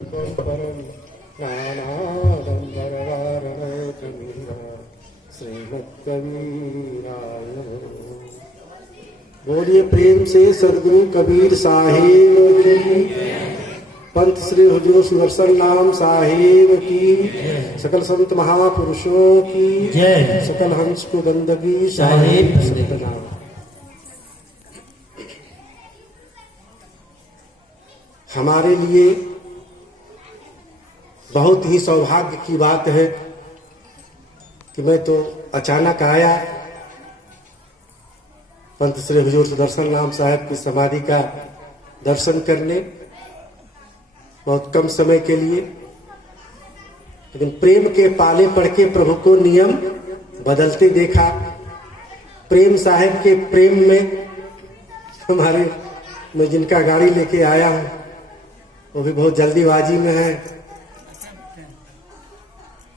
परम नानादंबरवारणचमीरा श्रीमत्कबीराय। बोलिए प्रेम से सदगुरु कबीर साहिब की, पंत श्री हुजूर सुदर्शन नाम साहिब की, सकल संत महापुरुषों की, सकल हंस को बंदगी साहिब सतनाम। हमारे लिए बहुत ही सौभाग्य की बात है कि मैं तो अचानक आया पंत श्री हुजूर सुदर्शन नाम साहब की समाधि का दर्शन करने, बहुत कम समय के लिए, लेकिन प्रेम के पाले पड़ के प्रभु को नियम बदलते देखा। प्रेम साहब के प्रेम में हमारे मैं जिनका गाड़ी लेके आया हूँ वो भी बहुत जल्दीबाजी में है,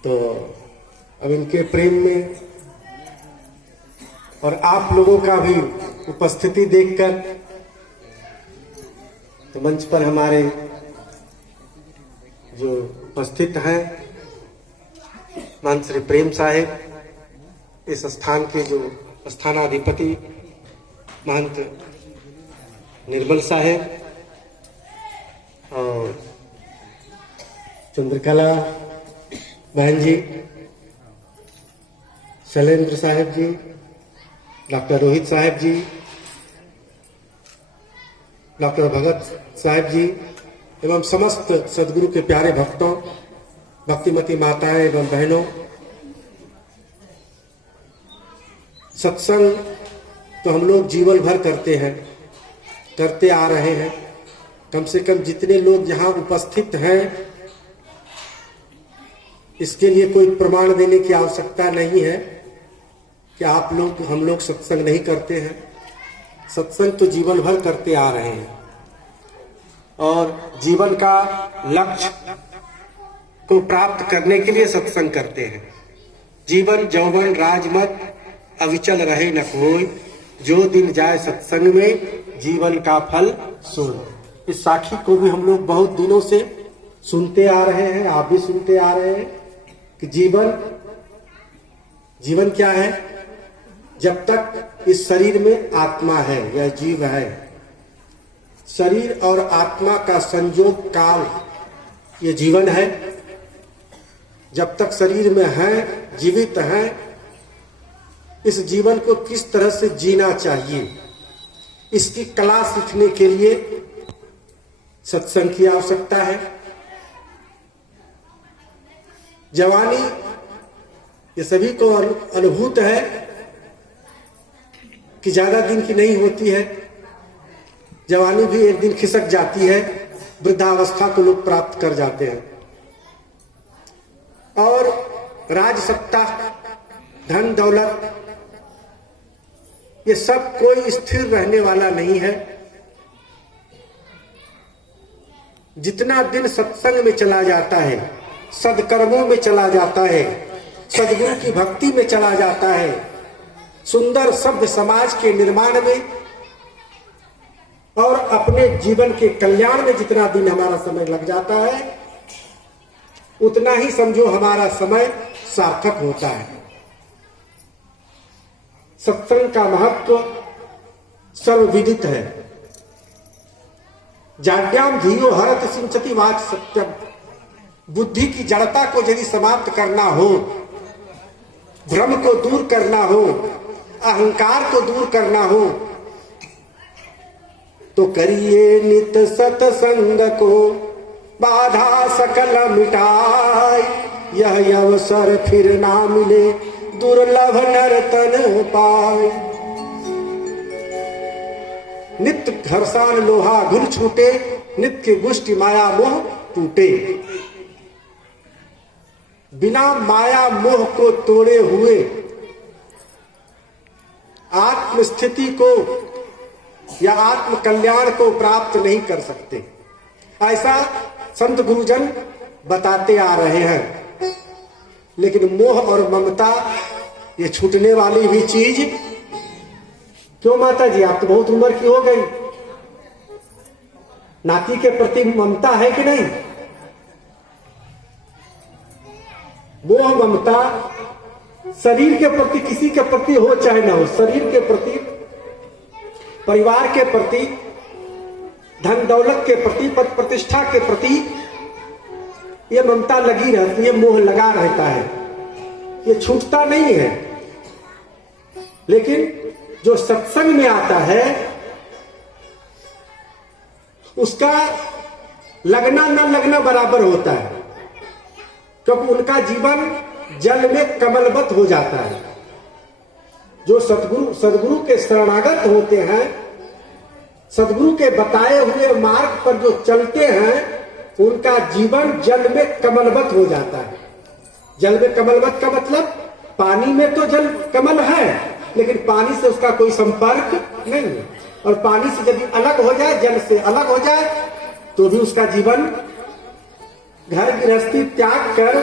तो अब इनके प्रेम में और आप लोगों का भी उपस्थिति देखकर तो मंच पर हमारे जो उपस्थित हैं महंत श्री प्रेम साहिब, इस स्थान के जो स्थानाधिपति महंत निर्मल साहिब और चंद्रकला बहन जी, शैलेंद्र साहिब जी, डॉक्टर रोहित साहिब जी, डॉक्टर भगत साहिब जी एवं समस्त सदगुरु के प्यारे भक्तों, भक्तिमती माताएं एवं बहनों, सत्संग तो हम लोग जीवन भर करते हैं, करते आ रहे हैं। कम से कम जितने लोग यहाँ उपस्थित हैं इसके लिए कोई प्रमाण देने की आवश्यकता नहीं है कि आप लोग हम लोग सत्संग नहीं करते हैं। सत्संग तो जीवन भर करते आ रहे हैं और जीवन का लक्ष्य को प्राप्त करने के लिए सत्संग करते हैं। जीवन जौवन राजमत अविचल रहे न कोई, जो दिन जाए सत्संग में जीवन का फल सोई। इस साखी को भी हम लोग बहुत दिनों से सुनते आ रहे हैं, आप भी सुनते आ रहे हैं कि जीवन क्या है। जब तक इस शरीर में आत्मा है या जीव है, शरीर और आत्मा का संयोग काल ये जीवन है। जब तक शरीर में है, जीवित है, इस जीवन को किस तरह से जीना चाहिए इसकी कला सीखने के लिए सत्संग की आवश्यकता है। जवानी ये सभी को अनुभूत है कि ज्यादा दिन की नहीं होती है, जवानी भी एक दिन खिसक जाती है, वृद्धावस्था को लोग प्राप्त कर जाते हैं और राजसत्ता, धन दौलत ये सब कोई स्थिर रहने वाला नहीं है। जितना दिन सत्संग में चला जाता है, सदकर्मों में चला जाता है, सदगुरु की भक्ति में चला जाता है, सुंदर सभ्य समाज के निर्माण में और अपने जीवन के कल्याण में जितना दिन हमारा समय लग जाता है उतना ही समझो हमारा समय सार्थक होता है। सत्संग का महत्व सर्वविदित है। जाड्याम धियो हरत सिंचति वाच सत्यम। बुद्धि की जड़ता को यदि समाप्त करना हो, भ्रम को दूर करना हो, अहंकार को दूर करना हो तो करिए नित सत्संग को, बाधा सकल मिटाए। यह अवसर फिर ना मिले, दुर्लभ नर्तन पाए। नित्य घर्षण लोहा घुल छूटे, नित्य गुष्टि माया मोह टूटे। बिना माया मोह को तोड़े हुए आत्म स्थिति को या आत्म कल्याण को प्राप्त नहीं कर सकते, ऐसा संत गुरुजन बताते आ रहे हैं। लेकिन मोह और ममता ये छूटने वाली भी चीज क्यों माता जी, आप तो बहुत उम्र की हो गई, नाती के प्रति ममता है कि नहीं? मोह ममता शरीर के प्रति, किसी के प्रति हो चाहे ना हो, शरीर के प्रति, परिवार के प्रति, धन दौलत के प्रति, पद प्रतिष्ठा के प्रति ये ममता लगी रहती है, मोह लगा रहता है, ये छूटता नहीं है। लेकिन जो सत्संग में आता है उसका लगना न लगना बराबर होता है, क्योंकि उनका जीवन जल में कमलवत हो जाता है। जो सदगुरु के शरणागत होते हैं, सदगुरु के बताए हुए मार्ग पर जो चलते हैं, उनका जीवन जल में कमलवत हो जाता है। जल में कमलवत का मतलब पानी में तो जल कमल है, लेकिन पानी से उसका कोई संपर्क नहीं है। और पानी से यदि अलग हो जाए, जल से अलग हो जाए, तो भी उसका जीवन घर गृहस्थी त्याग कर,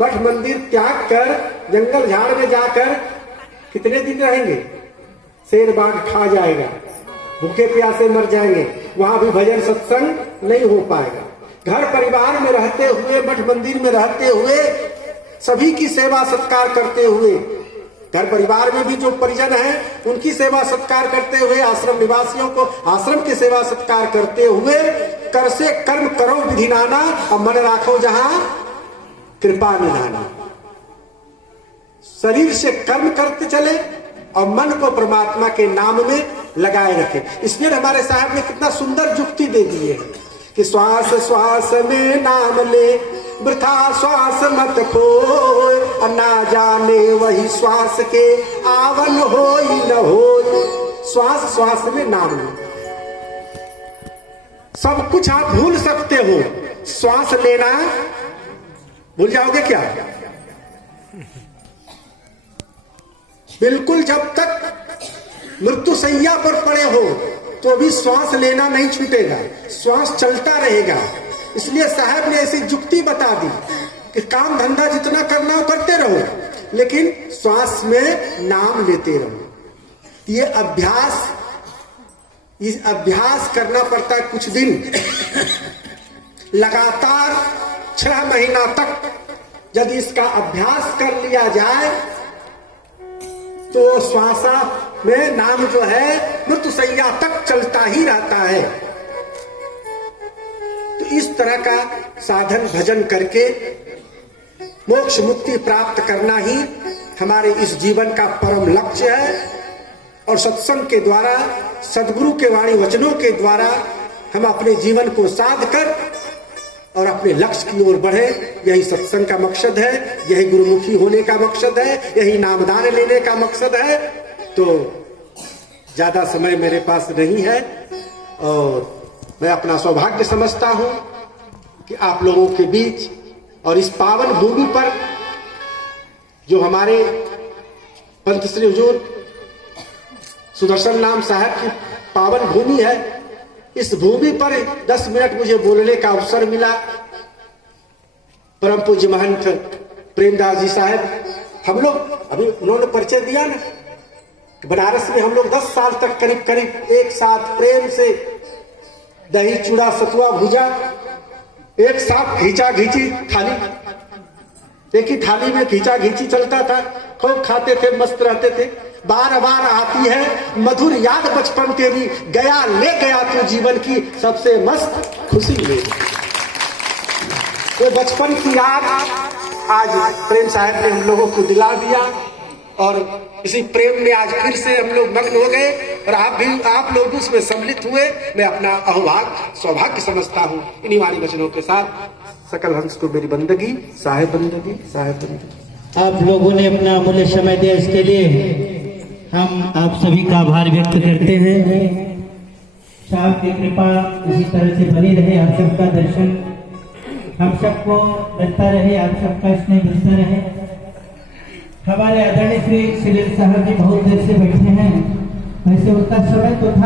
मठ मंदिर त्याग कर, जंगल झाड़ में जाकर कितने दिन रहेंगे? शेर बाघ खा जाएगा, भूखे प्यासे मर जाएंगे, वहां भी भजन सत्संग नहीं हो पाएगा। घर परिवार में रहते हुए, मठ मंदिर में रहते हुए, सभी की सेवा सत्कार करते हुए, घर परिवार में भी जो परिजन हैं उनकी सेवा सत्कार करते हुए, आश्रम निवासियों को आश्रम की सेवा सत्कार करते हुए, कर से कर्म करो विधि नाना, और मन राखो जहां कृपा निधाना। शरीर से कर्म करते चले और मन को परमात्मा के नाम में लगाए रखे। इसलिए हमारे साहब ने कितना सुंदर जुक्ति दे दी है कि श्वास श्वास में नाम ले, वृथा श्वास मत खोए, ना जाने वही श्वास के आवन होई न होई। श्वास श्वास में नाम ले। सब कुछ आप भूल सकते हो, श्वास लेना भूल जाओगे क्या? बिल्कुल, जब तक मृत्यु शैया पर पड़े हो तो भी श्वास लेना नहीं छूटेगा, श्वास चलता रहेगा। इसलिए साहब ने ऐसी जुक्ति बता दी कि काम धंधा जितना करना हो करते रहो, लेकिन श्वास में नाम लेते रहो। ये अभ्यास करना पड़ता है कुछ दिन, लगातार 6 महीना तक यदि इसका अभ्यास कर लिया जाए तो श्वासा में नाम जो है मृत्यु शैया तक चलता ही रहता है। तो इस तरह का साधन भजन करके मोक्ष मुक्ति प्राप्त करना ही हमारे इस जीवन का परम लक्ष्य है। और सत्संग के द्वारा, सदगुरु के वाणी वचनों के द्वारा हम अपने जीवन को साध कर और अपने लक्ष्य की ओर बढ़े, यही सत्संग का मकसद है, यही गुरुमुखी होने का मकसद है, यही नामदान लेने का मकसद है। तो ज्यादा समय मेरे पास नहीं है और मैं अपना सौभाग्य समझता हूं कि आप लोगों के बीच और इस पावन भूमि पर जो हमारे पंत श्री हुजूर सुदर्शन नाम साहब की पावन भूमि है, इस भूमि पर 10 मिनट मुझे बोलने का अवसर मिला। परम पूज्य महंत प्रेमदास जी साहब, हम लोग अभी उन्होंने परिचय दिया ना, बनारस में हम लोग 10 साल तक करीब करीब एक साथ प्रेम से दही चूड़ा सतुआ भुजा, एक साथ खींचा घींची थाली, एक ही थाली में खींचा घींची चलता था, खूब खाते थे, मस्त रहते थे। बार बार आती है मधुर याद बचपन तेरी, गया ले गया तू जीवन की सबसे मस्त खुशी ले। वो बचपन की याद आज प्रेम साहब ने हम लोगों को दिला दिया और इसी प्रेम में आज फिर से हम लोग मग्न हो गए और आप लोग उसमें सम्मिलित हुए। मैं अपना अहोभाग्य सौभाग्य समझता हूँ। इन्हीं वाली वचनों के साथ सकल हंस को मेरी बंदगी, साहेब बंदगी, साहेब बंदगी। आप लोगों ने अपना अमूल्य समय दिया, इसके लिए हम आप सभी का आभार व्यक्त करते हैं। साहब की कृपा इसी तरह से बनी रहे, आप सबका दर्शन हम सबको मिलता रहे, आप सबका स्नेह मिलता रहे। हमारे आदरणीय श्री साहब जी बहुत देर से बैठे हैं, वैसे उतना समय तो था।